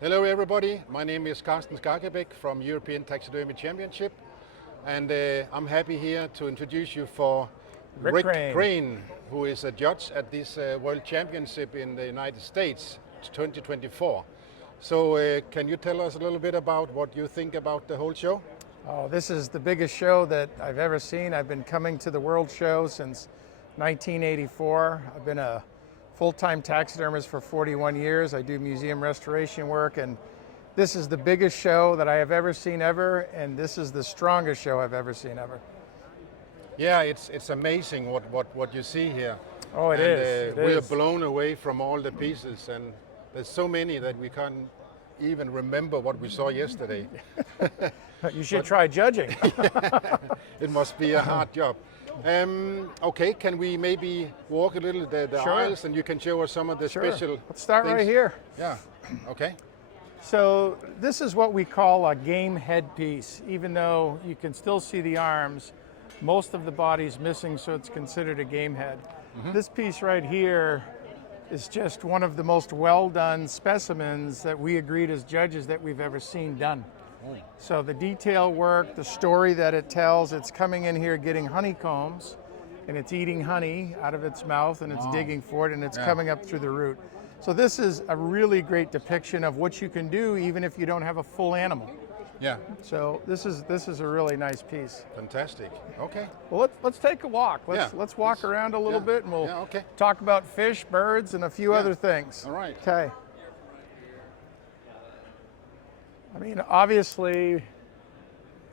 Hello everybody, my name is Carsten Skarkebæk from European Taxidermy Championship, and I'm happy here to introduce you for Rick Rick Crane. Crane, who is a judge at this World Championship in the United States 2024. So can you tell us a little bit about what you think about the whole show? Oh, this is the biggest show that I've ever seen. I've been coming to the World Show since 1984. I've been a full-time taxidermist for 41 years. I do museum restoration work, and this is the biggest show that I have ever seen ever, and this is the strongest show I've ever seen ever. Yeah, it's amazing what you see here. Oh, it is. We are blown away from all the pieces, and there's so many that we can't even remember what we saw yesterday. You should try judging. It must be a hard job. Okay, can we maybe walk a little the Sure. aisles and you can show us some of the special Let's start things? right here. Yeah, okay. So this is what we call a game headpiece. Even though you can still see the arms, most of the body's missing, so it's considered a game head. This piece right here is just one of the most well-done specimens that we agreed as judges that we've ever seen done. So the detail work, the story that it tells, it's coming in here getting honeycombs, and it's eating honey out of its mouth, and it's digging for it, and it's coming up through the root. So this is a really great depiction of what you can do even if you don't have a full animal. Yeah, So this is a really nice piece. fantastic. Okay. Well, let's take a walk. Yeah, Let's walk around a little yeah, bit, and we'll yeah, okay. talk about fish, birds, and a few other things. All right. Okay. I mean, obviously,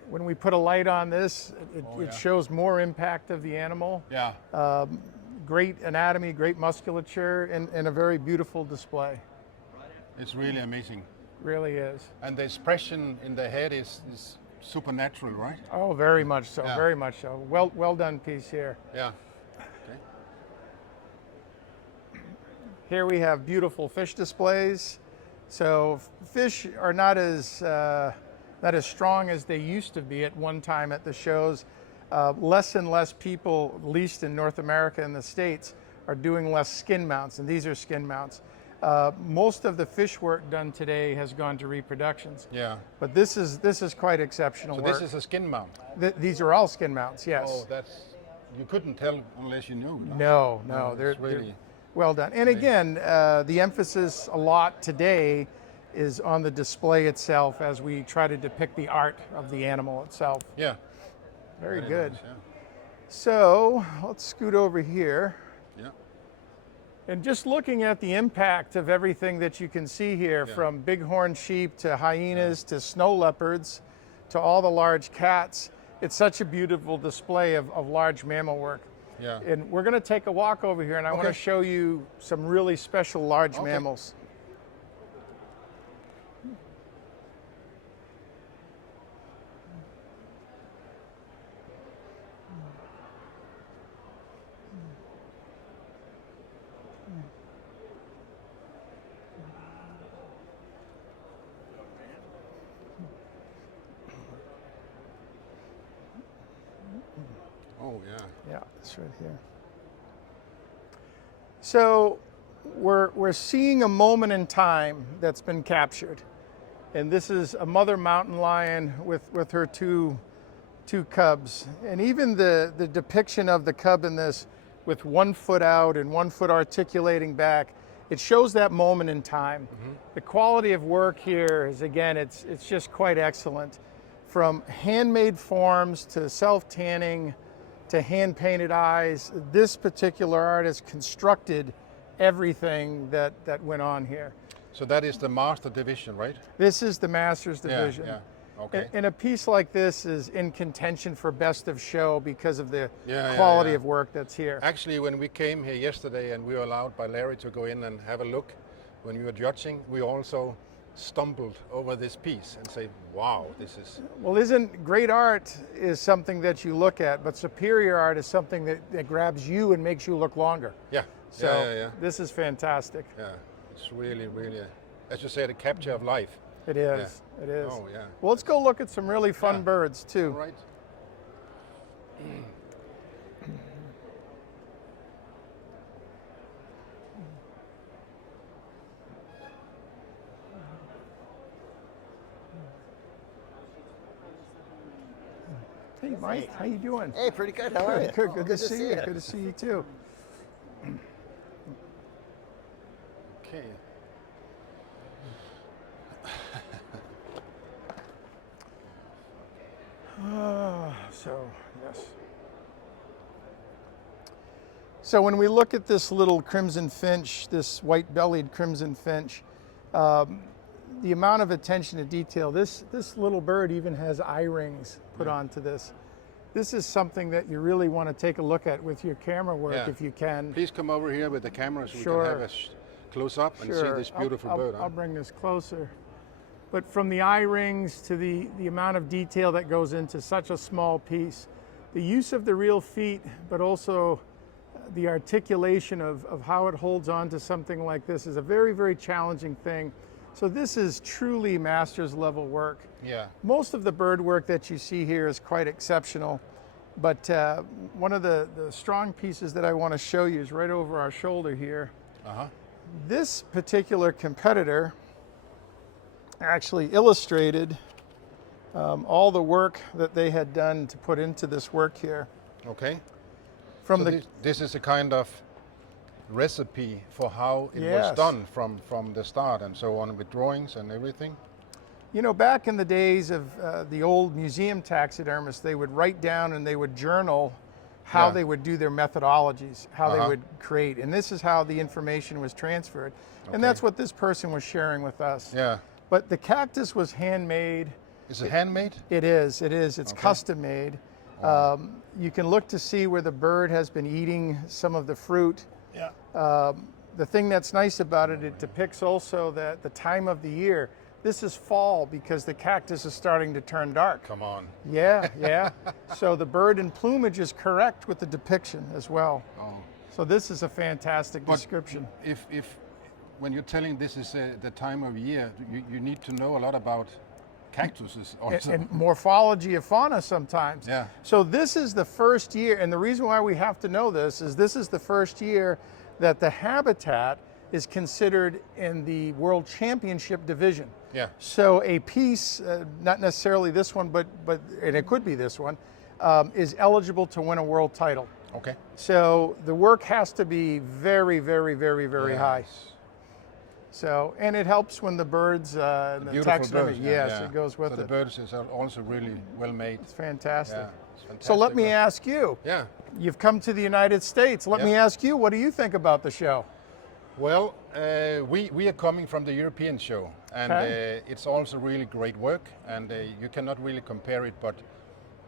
when we put a light on this, it shows more impact of the animal. Yeah, Great anatomy, great musculature, and a very beautiful display. it's really amazing. Really is. And the expression in the head is supernatural, right? Oh, very much so. Yeah. Very much so. Well done piece here. Yeah. Okay. Here we have beautiful fish displays. So fish are not as strong as they used to be at one time at the shows. Less and less people, at least in North America and the States, are doing less skin mounts, and these are skin mounts. Most of the fish work done today has gone to reproductions. Yeah. But this is quite exceptional So work. this is a skin mount. These are all skin mounts, yes. Oh, you couldn't tell unless you knew. No, it's they're really well done. And again, the emphasis a lot today is on the display itself as we try to depict the art of the animal itself. yeah. Very good. Nice, yeah. So let's scoot over here. Yeah. And just looking at the impact of everything that you can see here, from bighorn sheep to hyenas to snow leopards to all the large cats, it's such a beautiful display of large mammal work. Yeah. And we're going to take a walk over here, and I want to show you some really special large mammals. Oh, yeah. Yeah, it's right here. So we're seeing a moment in time that's been captured. And this is a mother mountain lion with her two cubs. And even the depiction of the cub in this with 1 foot out and 1 foot articulating back, it shows that moment in time. The quality of work here is, again, it's just quite excellent. From handmade forms to self-tanning, to hand-painted eyes, this particular artist constructed everything that went on here. So that is the master division, right? This is the Masters division. Yeah. Okay. And a piece like this is in contention for best of show because of the Yeah, quality yeah. of work that's here. Actually, when we came here yesterday and we were allowed by Larry to go in and have a look, when we were judging, we also stumbled over this piece and say, wow, this is... Well, isn't great art is something that you look at, but superior art is something that grabs you and makes you look longer. Yeah. So yeah. this is fantastic. Yeah. It's really, really, as you say, the capture of life. It is. It is. Oh, yeah. Well, let's go look at some really fun birds too. All right. Hey, Mike, how you doing? Hey, pretty good. How are you? Good to see you. Good to see you too. Okay. Yes. So when we look at this little crimson finch, this white-bellied crimson finch, the amount of attention to detail, this little bird even has eye rings put onto this. This is something that you really want to take a look at with your camera work if you can. Please come over here with the camera so Sure. we can have a close up and see this beautiful bird. I'll bring this closer. But from the eye rings to the amount of detail that goes into such a small piece, the use of the real feet, but also the articulation of how it holds on to something like this is a very, very challenging thing. So this is truly master's level work. Yeah. Most of the bird work that you see here is quite exceptional, but one of the strong pieces that I want to show you is right over our shoulder here. This particular competitor actually illustrated all the work that they had done to put into this work here. Okay. From so this is a kind of recipe for how it was done from the start and so on, with drawings and everything. You know, back in the days of the old museum taxidermists, they would write down and they would journal how they would do their methodologies, how they would create, and this is how the information was transferred. And that's what this person was sharing with us. Yeah. But the cactus was handmade. Is it handmade? It is. It's custom made. You can look to see where the bird has been eating some of the fruit. Yeah. The thing that's nice about it, it depicts also that the time of the year. This is fall because the cactus is starting to turn dark. Come on. Yeah. So the bird and plumage is correct with the depiction as well. Oh. So this is a fantastic description. If when you're telling this is the time of year, you need to know a lot about cactuses also. And morphology of fauna sometimes. Yeah. So this is the first year, and the reason why we have to know this is the first year that the habitat is considered in the World Championship division. Yeah. So a piece, not necessarily this one, but and it could be this one, is eligible to win a world title. Okay. So the work has to be very, very, very, very high. So, and it helps when the birds, the taxidermy, birds, it goes with it. So the birds is also really well made. It's fantastic. Yeah, it's fantastic. So let me ask you. Yeah. You've come to the United States. Let me ask you, what do you think about the show? Well, we are coming from the European show, and it's also really great work, and you cannot really compare it, but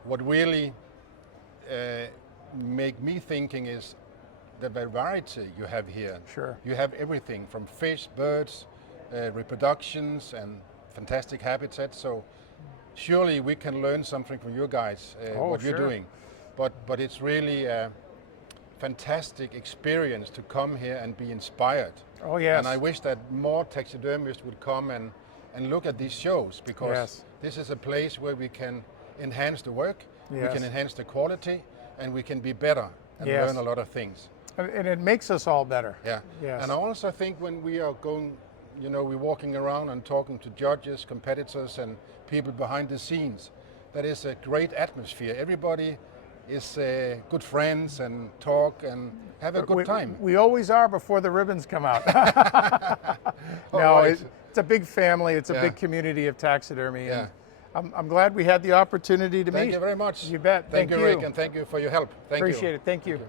what really make me thinking is the variety you have here. Sure. You have everything from fish, birds, reproductions, and fantastic habitats. So surely we can learn something from you guys, what you're doing. But it's really a fantastic experience to come here and be inspired. Oh, yes. And I wish that more taxidermists would come and look at these shows, because this is a place where we can enhance the work, we can enhance the quality, and we can be better and learn a lot of things. And it makes us all better. Yeah. Yes. And I also think when we are going, we're walking around and talking to judges, competitors, and people behind the scenes, that is a great atmosphere. Everybody is good friends and talk and have a good time. We always are before the ribbons come out. It's a big family. It's a big community of taxidermy. And I'm glad we had the opportunity to meet. Thank you very much. You bet. Thank you, Rick, and thank you for your help. Thank you. Appreciate it. Thank you.